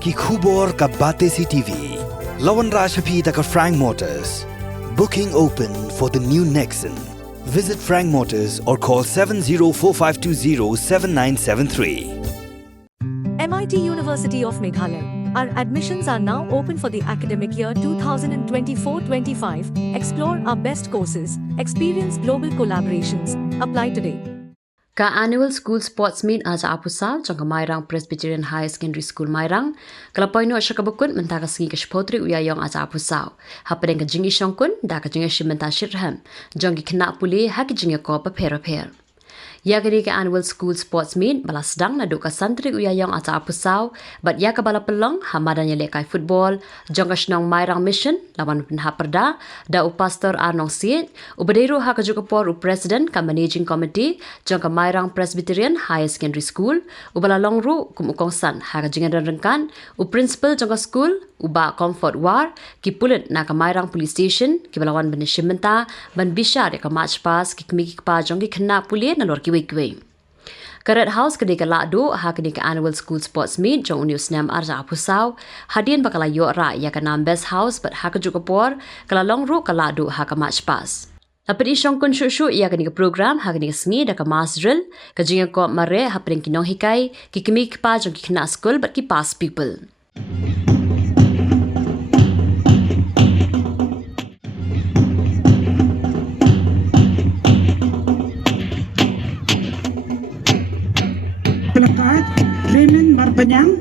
ki khubor ka bate si TV. Lawan Rashapi taka Frank Motors. Booking open for the new Nexon. Visit Frank Motors or call 7045207973. MIT University of Meghalaya. Our admissions are now open for the academic year 2024-25. Explore our best courses, experience global collaborations. Apply today. Ka annual school sports meet aja apusal jangka Mairang Presbyterian High Secondary School Mairang kalapoy no asya kabukun mentaka segi kashpotri uyayong aja apusal hapadeng ka jingi syongkun da ka jingi shimenta shirham jangki kena puli haki jingi ko paper. Ya kini ke annual school sports meet balas sedang naduk ka santri uyayong aja apusal bat ya ka bala pelong hamadanya lekai football jangka shnong Mairang mission lawan penha perda da upastor Arnong Siet ubadero ha ka jukapor president ka managing committee jangka Mairang Presbyterian High Secondary School ubala longru kumukongsan ha ka jingan rengkan principal jangka school uba comfort war ki pulit na ka Mairang police station ki balawan benishimenta ban bisha de ka march pass ki kmiki pa jangki kena pulit na lor ki wei. Karat house kini ka lado ha kini ka annual school sports meet jong unius nam arja apusau hadian bakala yo ra ya ka nam best house but ha ka jukapor kala longru ka lado ha ka march pass. Lapit isyong kun syuk ia kini ka program ha kini ka sengi da ka mass drill ka jinga ko mare ha pring kinong hikai ki kmiki pa jong ki kena school but ki pass people. Plakat Raymond Marbanyang,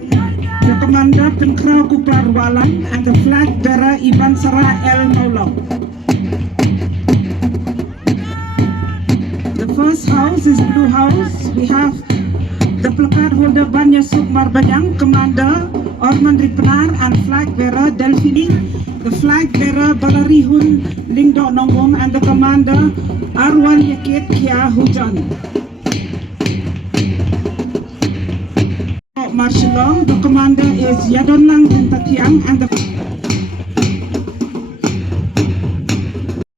the commander Penkrau Kupar Walang, and the flag bearer Iban Sarah El Maulong. The first house is Blue House. We have the placard holder Banya Suk Marbanyang, commander Orman Ripnar, and flag bearer Delphine, the flag bearer Balarihun Lingdo Nongong, and the commander Arwan Yakit Kia Hujan. Martial law, the commander is Yadonlang Tatiang, and the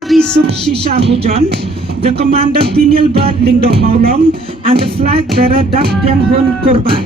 Risuk Shisha Hujan, the commander Pinil Bird Lingdong Maulong, and the flag bearer Dak Piang Hun Kurban.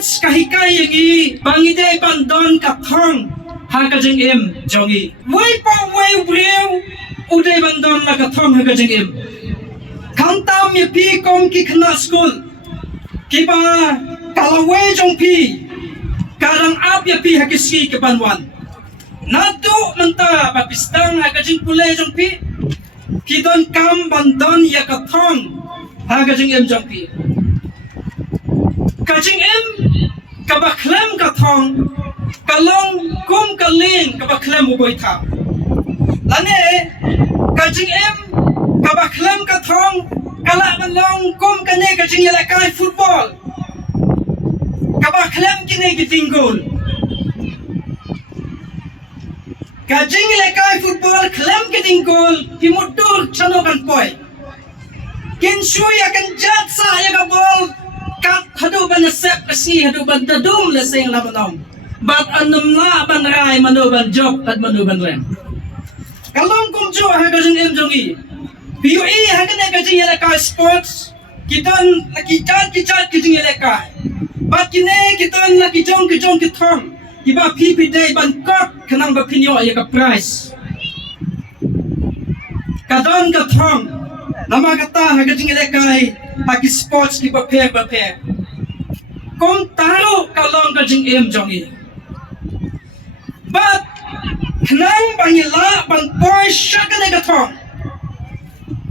sports kahikai yangi bangide bandon kathong hakajing em jongi wei pa wei breu uday bandon la kathong hakajing em kantam mi pi kom ki khna school kiba kalawei jong pi karang ap ya pi hakiski ke banwan natu menta papistang hakajing pule jong pi kidon kam bandon ya kathong hakajing em jong pi kajing em kabaklem kathong kalong kum kaling kabaklem uboi tha lane kajing em kabaklem kathong kala malong kum kane kajing yala kai football kabaklem kine gitinggol kajing yala kai football klem gitinggol pimutur chano kan poi kin shui akan jat sa ya ka ball kat hadu ban sep kasi hadu ban dadum le sing lamanong bat anum la ban rai manu ban job at manu ban rem kalong kum jo ha gajing em jongi PUE ha kana gajing yala ka sports kiton laki chat gajing yala ka bat kine kiton laki jong kitong iba PP day ban kop kanang ba pinyo ya ka prize kadon katong nama kata ha gajing yala kai haki sports ki baper kom taro kalong kajing em jongi but knang bangila bang boy shakane gatong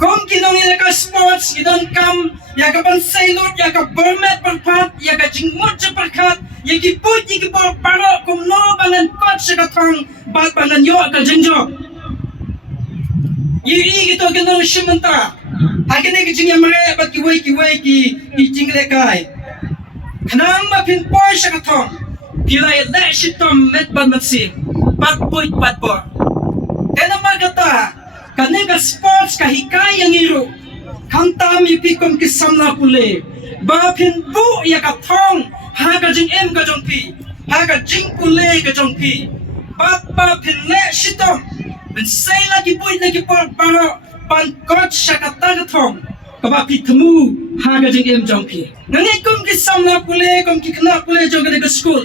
kom kinong ila ka sports idon kam ya ka ban sailor ya ka bermet perpat ya ka jingmut perkat ya ki put ya ki bor paro kom no bangan kot shakatong bat bangan yo ka jingjo yi gitu kinong shimenta Agane ki jing yamare bat ki wei ki jing le kai khnam ma pin poi shakathong pila le shitom met ban matsi bat poi bat bo tena magata kane ka sports ka hikai yang iru khanta mi pikom ki samla pule ba pin bu ya ka thong ha ka jing em ka jong pi ha ka jing pule ka jong pi bat ba pin le shitom ben sai la ki poi na ki por paro pan kot shakata thong kaba pi thmu ha ga jing em jong pi nangai kum ki samna pule kum ki khna pule jong ga school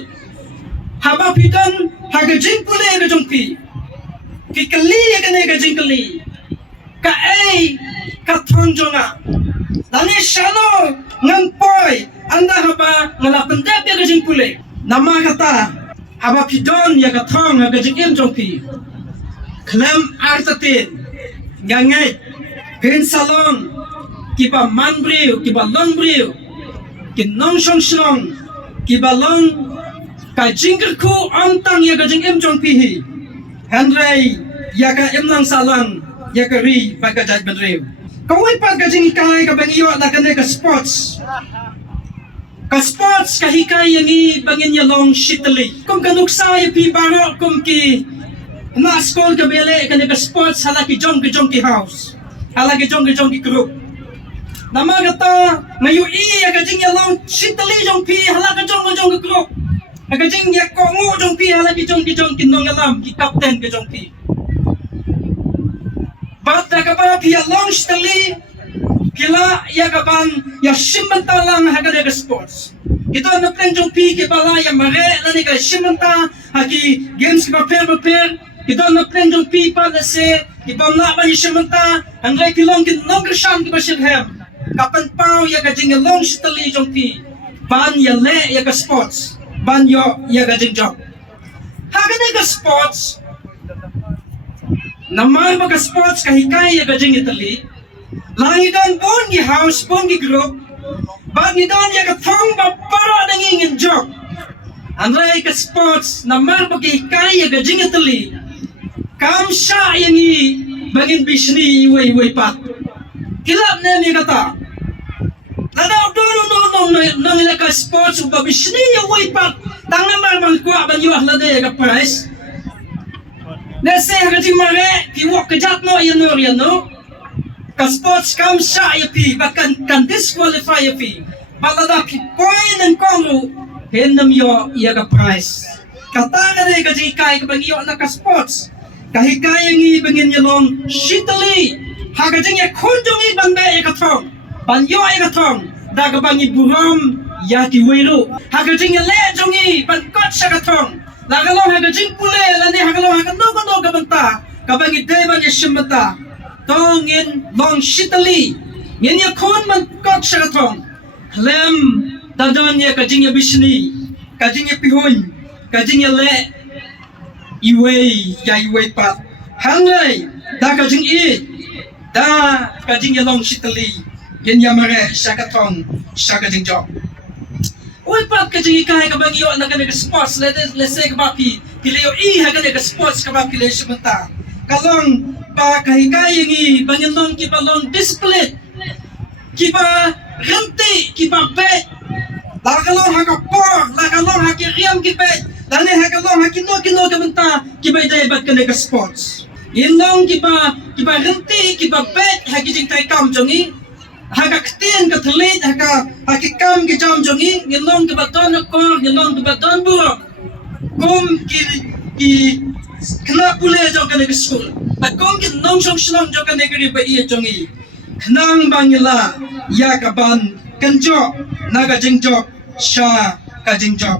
ha ba pi don ha ga jing pule ga jong pi ki kali ga ne ga jing kali ka ai ka thong jonga dani shalo ngan poi anda ha ba ngala pende ga jing pule nama kata ha ba pi don ya ga thong ga jing em jong pi klam artatin ngangai pen salon kiba manbriu kiba longbriu kin nong shong kiba long ka jingger ku antang ya ga jing em jong pi hi handrai ya ka em lang salang ya ka ri pa ka jaj bandriu kawai pa ga jing kai ka bangiyo na ka ne ka sports ka hikai yangi bangin ya long shitali kum ka nuksa ya pi baro kum ki na school ka bele ka ne ka sports halaki jong ki house halaki jong ki group nama kata ngayu ya ka jing ya long shitali jong pi halaka jong ki group ka jing ya kongu jong pi halaki jong ki nong alam ki captain ka jong pi bat ka ba pi ya long shitali kila ya ka ban ya shimanta lang ha ka ne ka sports ito na plan jong pi ki bala ya mare na ni ka shimanta haki games ki prepare kita na plan jong pi pa na se iba na ba ni shimanta ang rai pilong kin nong sham ki bashilhem kapan pau ya ka jing long shitali jong pi ban ya le ya ka sports ban yo ya ka jing job ha ka ka sports namay ba ka sports ka hikai ya ka jing itali langi don bon gi house bon gi group ban ni don ya ka thong ba para danging job ang rai ka sports namay ba ka hikai ya ka jing itali kam sha yangi bangin bishni wei pat kilap ne mi kata lada no le ka sports ba bishni wei pat tanga mar bang ko ban yo lada ka price ne se ha ji mare ki wok ka jat no yano ka sports kam sha ya pi ba kan disqualify ya pi ba lada ki point and kongru henam yo ya ka price kata ne ka ji kai ka bang yo na ka sports kahikayang ibangin yalong shitali hagajing ya kunjung iban be ikathong banyo ikathong dagabangi buram ya ki weiru haga jing le jongi ban kot sakathong la galong haga jing pule la ni haga long haga no ga banta ka bangi de ban yeshimata tongin long shitali ngin ya khon man kot sakathong lem dadon ya ka jing ya bishni ka jing ya pihun ka jing ya le iwei ya iwei pat hangai da ka jing I da ka jing ya long shitali yen ya mare sakathong saka jing job oi pat ka jing kai ka bang yo na ka sports let's say ka pi leo I ha ka sports ka pi le shimata kalong pa kai kai ngi bangin long ki ba long display ki ba renti ki ba be la kalong ha ka por la kalong ha ki riam ki be la ne ha kalong ha ki no ka banta ki ba dai bat ka sports yin long ki ba renti ki ba be ha ki jing tai kam jongi haga ktien ka thalit haki kam ki jam jongi ngilong ki baton ko ngilong ki baton bu kom ki kna pule jong ka ne school ba kom ki nong song shlong jong ka ne ri ba I jongi knang bangila ya ka ban kanjo naga jingjo sha ka jingjo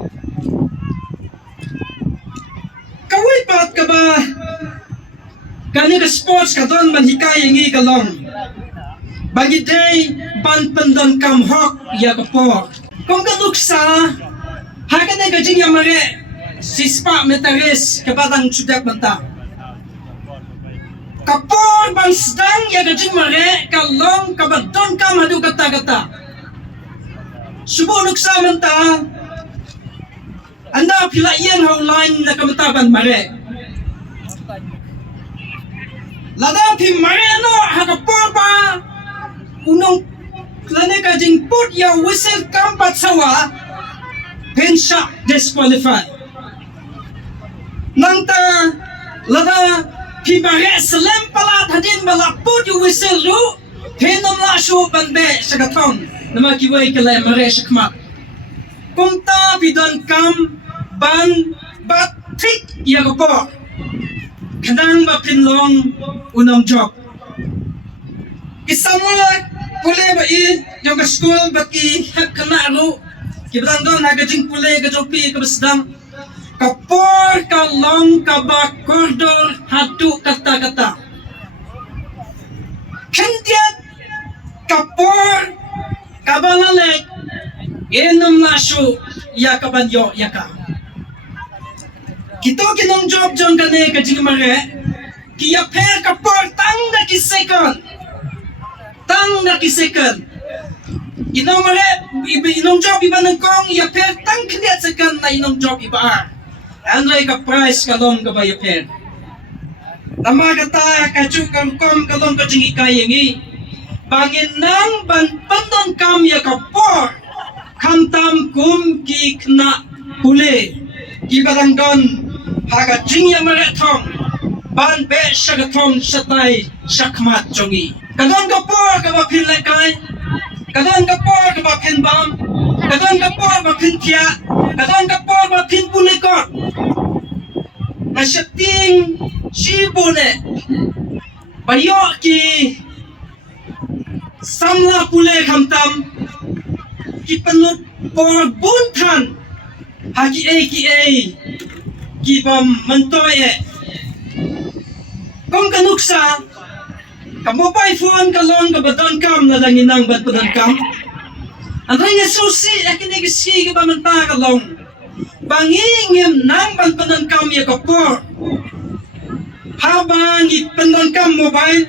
kawai pat ka ba kani ka sports ka don man hikai ngi ka long bagi day ban pendon kam hok ya kapor kung kaduksa hakan ay gajing ya mare sispa metaris kabadang sudak banta kapor bang sedang ya gajing mare kalong kabadon kam hadu kata subuh nuksa menta anda pila iyan hauline na kamataban mare lada pi mare ano hakapor pa unong klane ka jing put ya whistle kampat sawa pensha disqualified nangta lada pibare selem palat hadin bala put you whistle ru penom la shu banbe sagathong nama kiwai kala mare shikma kumta bidon kam ban bat tik ya gopo kadang ba pinlong unong job isamula pule ba I yung ka school ba ki hap kana ro ki bang don ha gajing pule ka jopi ka basdang kapor ka long ka ba kordor hatu kata kendiat kapor ka balale enom nasu ya ka banyo ya ka kito kinong job jong kane ka jing mare ki ya per kapor tang na ki second inong mare inong job iba ng kong ya per tang kniat second na inong job iba Andre ka price kalong ka ba ya per tama kata ka chukang kom kalong ka jingi kayengi bangin nang ban pandon kam ya kapor kamtam kum ki kna pule ki barang don haga jing ya mare thong ban be shagathong shatai shakmat jongi kadang kapor ka ba pin lekay kadang kapor ka ba pin bam kadang kapor ba pin tia kadang kapor ba pin pulikot nasyating shibune bayo ki samla pule kamtam ki penut por buntan haki ki bam mentoye kong kanuksa ka mobile phone ka long ka badon kam na lang inang bad badon kam andray nga susi akin igisi ka ba man pa ka long bangingim nang bad badon kam ya kapor habang ipandon kam mobile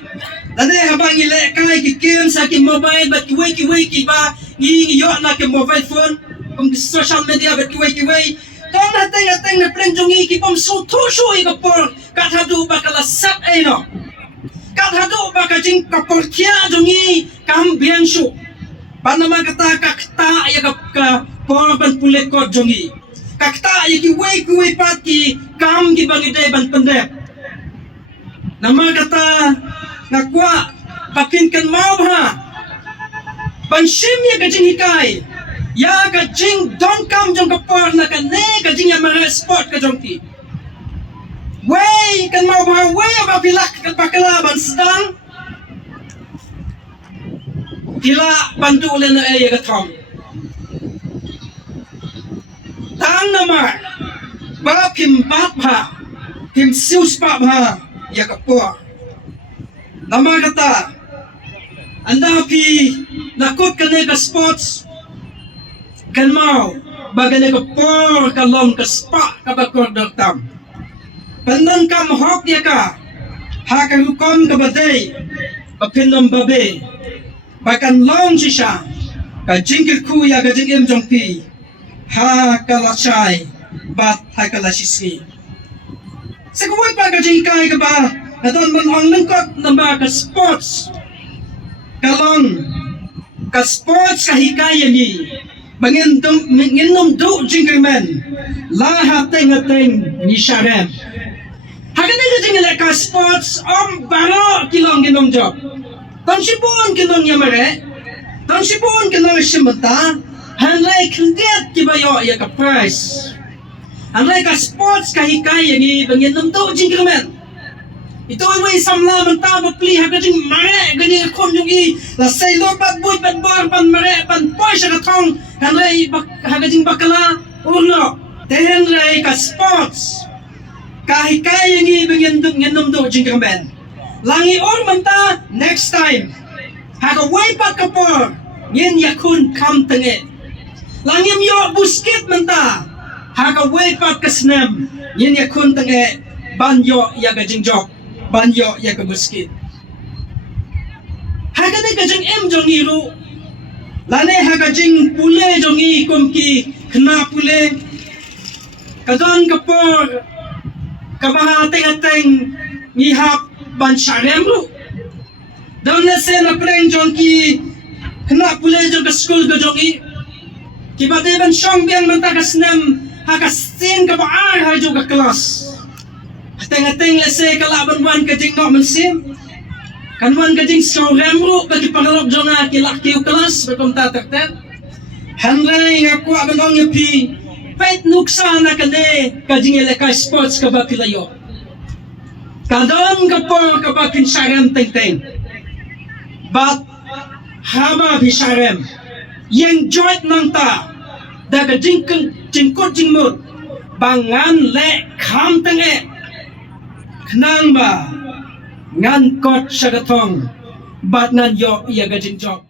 lade habang ile kay kikim sa ki mobile bat kiway ki ba ngiyo na ki mobile phone kung social media bat kiway kung natay na prenjong ikipom sutusyo ikapor kathadu ba kalasap no kathadu ba kajing kaportia jongi kambiang shu panama kata kakta ayakap ka porban pulekot jongi kakta ayaki way pati kam gibangide ban pendep nama kata nakwa pakinkan mau ha banshim ya kajing hikai ya kajing don kam jong kapor na kane kajing ya mara sport ka jong ti wey kan mau ba wey ba pilak kan pakalaban sedang tila bantu ulen na ay ka thom Bang nama ba pim bat pha pim sius pa pha ya kapua nama kata anda pi nakut kene ka sports kan mau bagane ka por ka long ka spa ka bakor doktam pandan kam hok ya ka ha ka hukom ka badai papinom babe bakan long shisha ka jingkir ku ya ka jingim jongpi ha ka lachai bat ha ka lashisi seguai pa ka jingkai ka ba nadon man ong lengkot namba ka sports kalong ka sports ka hikaya ni bangin du jingkir men la hateng ni sharem hakan ka jingile ka sports baro kilong ginong job tan sibon kinong yamare tan sibon kinong shimata hanlay kandiat kibayo ya ka prize hanlay ka sports ka hikaya ni bangin du jingkir men ito ay may samla man tabo pli ha kajing mare ganyan kon yung la say lo pat boy pat bar pan mare pan poy sa katong hanlay ha kajing bakala ulo tehen ray ka sports kahit kaya ni bangyan do jingkang ben langi or man ta next time ha ka way pat kapor yen yakun kam tenge langi myo busket man ta ha ka way pat kasnem yen yakun tenge banyo ya kajing jok banyo ya ka buskit hagane kajing em jongi ru lane hagajing pule jongi komki kena pule kadon kapor kabahateng ni hap ban sharem ru don na se na preng jongi kena pule jong ka school go jongi kibate ban shong biang man ta kasnem hakasin ka baar ha jo ka kelas Ateng-ateng lese kalaban wan kajing no mensim kan wan kajing so remro bagi pangalok jonga kilak kiu kelas bekom tatakten hanre ngaku abanong ngepi pet nuksa na kane kajing eleka sports ka bapilayo kadon kapor ka bakin sarem teng-teng but hama bisarem yang joit nang ta daga jingkut jingmut bangan le kam tenge Kenang ba ngan kot sa katong bat ngan yo iya gajing job